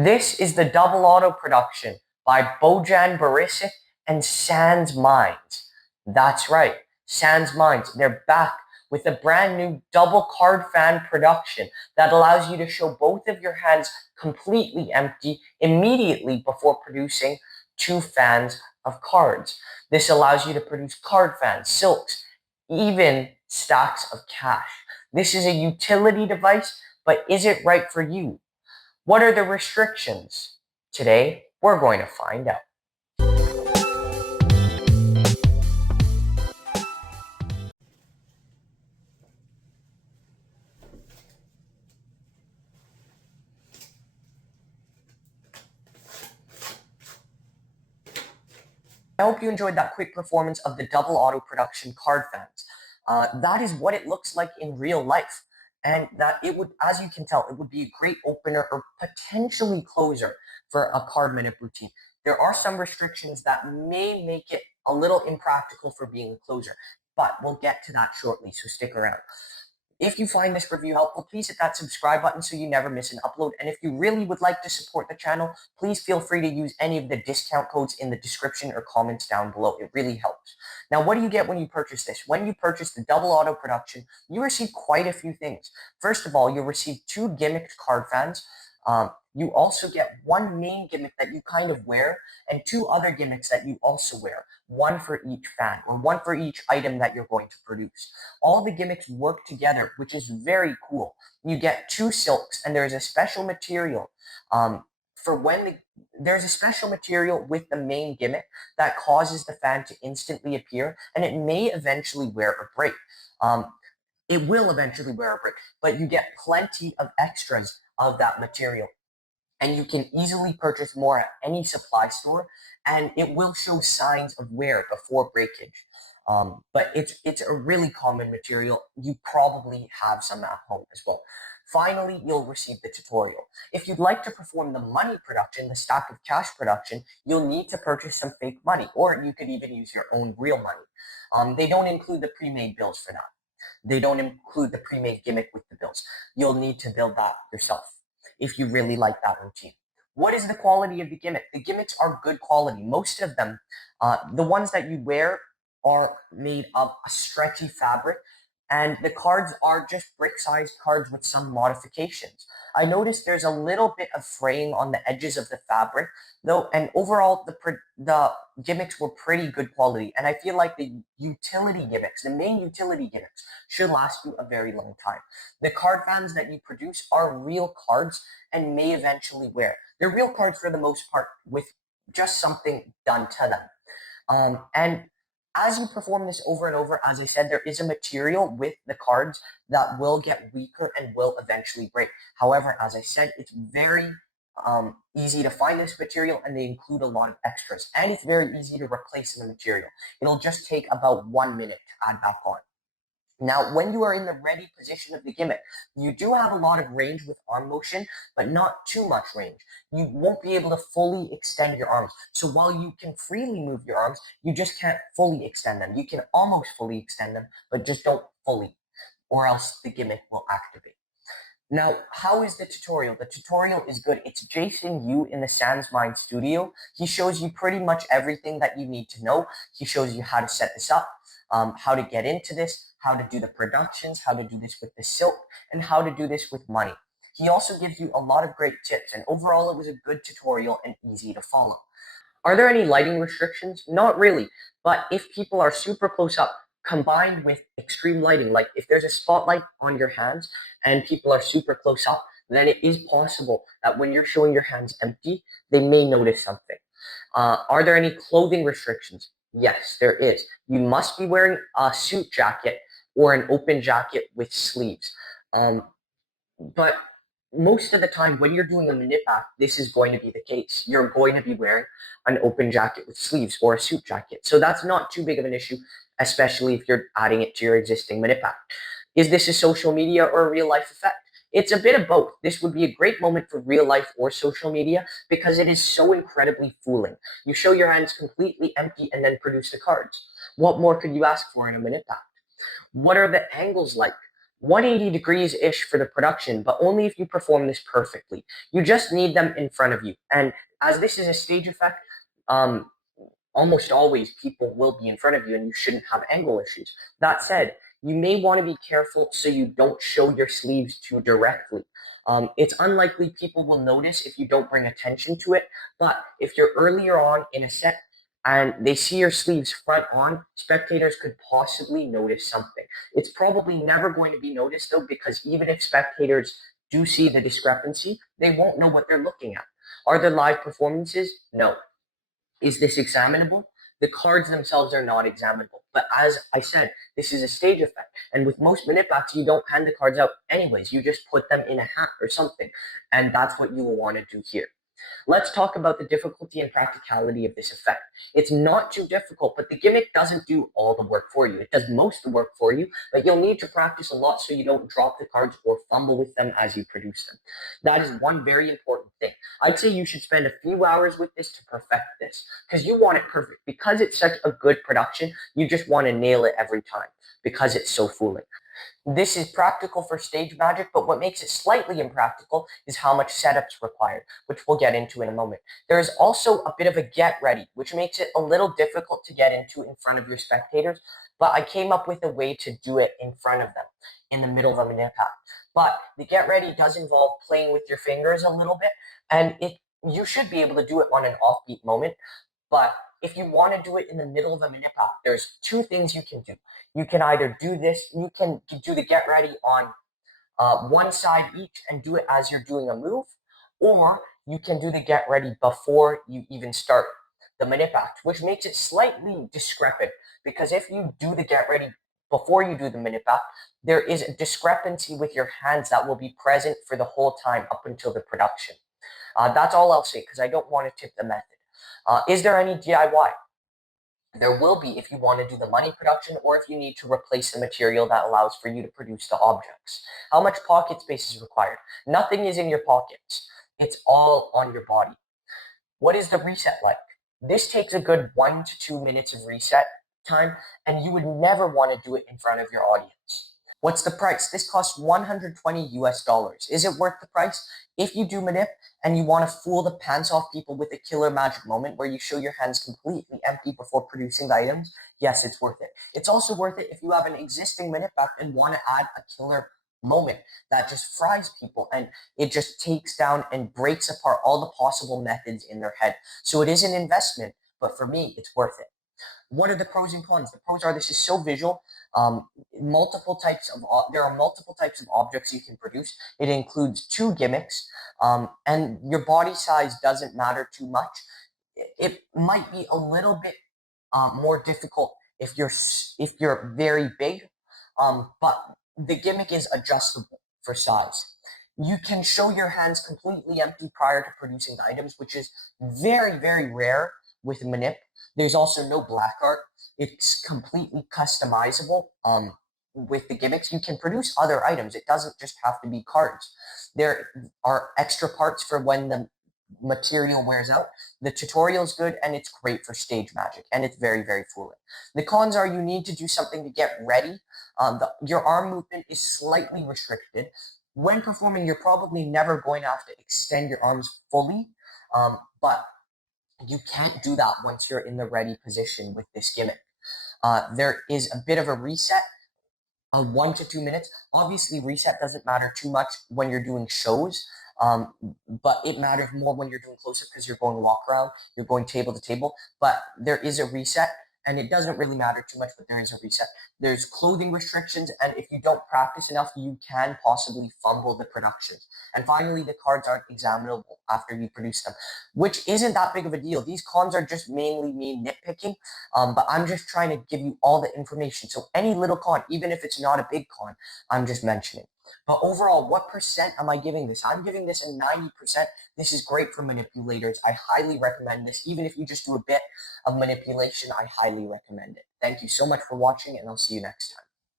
This is the double auto production by Bojan Barisic and Sansminds. That's right, Sansminds. They're back with a brand new double card fan production that allows you to show both of your hands completely empty immediately before producing two fans of cards. This allows you to produce card fans, silks, even stacks of cash. This is a utility device, but is it right for you? What are the restrictions? Today, we're going to find out. I hope you enjoyed that quick performance of the double auto production card fans. That is what it looks like in real life. And that it would, as you can tell, it would be a great opener or potentially closer for a card minute routine. There are some restrictions that may make it a little impractical for being a closer, but we'll get to that shortly, so stick around. If you find this review helpful, please hit that subscribe button so you never miss an upload. And if you really would like to support the channel, please feel free to use any of the discount codes in the description or comments down below. It really helps. Now, what do you get when you purchase this? When you purchase the double auto production, you receive quite a few things. First of all, you'll receive two gimmicked card fans. You also get one main gimmick that you kind of wear and two other gimmicks that you also wear, one for each fan or one for each item that you're going to produce. All the gimmicks work together, which is very cool. You get two silks, and there's a special material there's a special material with the main gimmick that causes the fan to instantly appear, and it may eventually wear or break. It will eventually wear or break, but you get plenty of extras of that material. And you can easily purchase more at any supply store, and it will show signs of wear before breakage. But it's a really common material. You probably have some at home as well. Finally, you'll receive the tutorial. If you'd like to perform the money production, the stack of cash production, you'll need to purchase some fake money, or you could even use your own real money. They don't include the pre-made bills for that. They don't include the pre-made gimmick with the bills. You'll need to build that yourself if you really like that routine. What is the quality of the gimmick? The gimmicks are good quality. Most of them, the ones that you wear are made of a stretchy fabric, and the cards are just brick-sized cards with some modifications. I noticed there's a little bit of fraying on the edges of the fabric, though, and overall the gimmicks were pretty good quality, and I feel like the utility gimmicks, the main utility gimmicks, should last you a very long time. The card fans that you produce are real cards and may eventually wear. They're real cards for the most part with just something done to them. And as you perform this over and over, as I said, there is a material with the cards that will get weaker and will eventually break. However, as I said, it's very easy to find this material, and they include a lot of extras. And it's very easy to replace the material. It'll just take about 1 minute to add back on. Now, when you are in the ready position of the gimmick, you do have a lot of range with arm motion, but not too much range. You won't be able to fully extend your arms. So while you can freely move your arms, you just can't fully extend them. You can almost fully extend them, but just don't fully, or else the gimmick will activate. Now, how is the tutorial? The tutorial is good. It's Jason Yu in the Sansminds studio. He shows you pretty much everything that you need to know. He shows you how to set this up, how to get into this, how to do the productions, how to do this with the silk, and how to do this with money. He also gives you a lot of great tips, and overall it was a good tutorial and easy to follow. Are there any lighting restrictions? Not really, but if people are super close up, combined with extreme lighting, like if there's a spotlight on your hands and people are super close up, then it is possible that when you're showing your hands empty, they may notice something. Are there any clothing restrictions? Yes, there is. You must be wearing a suit jacket or an open jacket with sleeves. But most of the time, when you're doing a minute back, this is going to be the case. You're going to be wearing an open jacket with sleeves or a suit jacket. So that's not too big of an issue, especially if you're adding it to your existing minute back. Is this a social media or a real life effect? It's a bit of both. This would be a great moment for real life or social media because it is so incredibly fooling. You show your hands completely empty and then produce the cards. What more could you ask for in a minute back? What are the angles like? 180 degrees-ish for the production, but only if you perform this perfectly. You just need them in front of you. And as this is a stage effect, almost always people will be in front of you and you shouldn't have angle issues. That said, you may want to be careful so you don't show your sleeves too directly. It's unlikely people will notice if you don't bring attention to it, but if you're earlier on in a set and they see your sleeves front on, spectators could possibly notice something. It's probably never going to be noticed though, because even if spectators do see the discrepancy, they won't know what they're looking at. Are there live performances? No. Is this examinable? The cards themselves are not examinable. But as I said, this is a stage effect. And with most minute packs, you don't hand the cards out anyways. You just put them in a hat or something. And that's what you will want to do here. Let's talk about the difficulty and practicality of this effect. It's not too difficult, but the gimmick doesn't do all the work for you. It does most of the work for you, but you'll need to practice a lot so you don't drop the cards or fumble with them as you produce them. That is one very important thing. I'd say you should spend a few hours with this to perfect this, because you want it perfect. Because it's such a good production, you just want to nail it every time, because it's so fooling. This is practical for stage magic, but what makes it slightly impractical is how much setup's required, which we'll get into in a moment. There is also a bit of a get ready, which makes it a little difficult to get into in front of your spectators, but I came up with a way to do it in front of them, in the middle of a minute pack. But the get ready does involve playing with your fingers a little bit, and you should be able to do it on an offbeat moment, but if you want to do it in the middle of a minute pack, there's two things you can do. You can either do this, you can do the get ready on one side each and do it as you're doing a move, or you can do the get ready before you even start the minute pack, which makes it slightly discrepant, because if you do the get ready before you do the minute pack, there is a discrepancy with your hands that will be present for the whole time up until the production. That's all I'll say, because I don't want to tip the method. Is there any DIY? There will be if you want to do the money production or if you need to replace the material that allows for you to produce the objects. How much pocket space is required? Nothing is in your pockets. It's all on your body. What is the reset like? This takes a good 1 to 2 minutes of reset time, and you would never want to do it in front of your audience. What's the price? This costs 120 US dollars. Is it worth the price? If you do manip and you want to fool the pants off people with a killer magic moment where you show your hands completely empty before producing the items, yes, it's worth it. It's also worth it if you have an existing manip pack and want to add a killer moment that just fries people and it just takes down and breaks apart all the possible methods in their head. So it is an investment, but for me, it's worth it. What are the pros and cons? The pros are this is so visual. There are multiple types of objects you can produce. It includes 2 gimmicks, and your body size doesn't matter too much. It might be a little bit more difficult if you're very big, but the gimmick is adjustable for size. You can show your hands completely empty prior to producing the items, which is very, very rare with manip. There's also no black art. It's completely customizable. With the gimmicks, you can produce other items. It doesn't just have to be cards. There are extra parts for when the material wears out. The tutorial is good and it's great for stage magic and it's very, very fluid. The cons are you need to do something to get ready. Your arm movement is slightly restricted. When performing, you're probably never going to have to extend your arms fully, but you can't do that once you're in the ready position with this gimmick. There is a bit of a reset of 1 to 2 minutes. Obviously, reset doesn't matter too much when you're doing shows, but it matters more when you're doing close-up because you're going walk around, you're going table to table, but there is a reset. And it doesn't really matter too much, but there is a reset. There's clothing restrictions, and if you don't practice enough, you can possibly fumble the production. And finally, the cards aren't examinable after you produce them, which isn't that big of a deal. These cons are just mainly me nitpicking, but I'm just trying to give you all the information. So any little con, even if it's not a big con, I'm just mentioning. But overall, what percent am I giving this? I'm giving this a 90%. This is great for manipulators. I highly recommend this. Even if you just do a bit of manipulation, I highly recommend it. Thank you so much for watching, and I'll see you next time.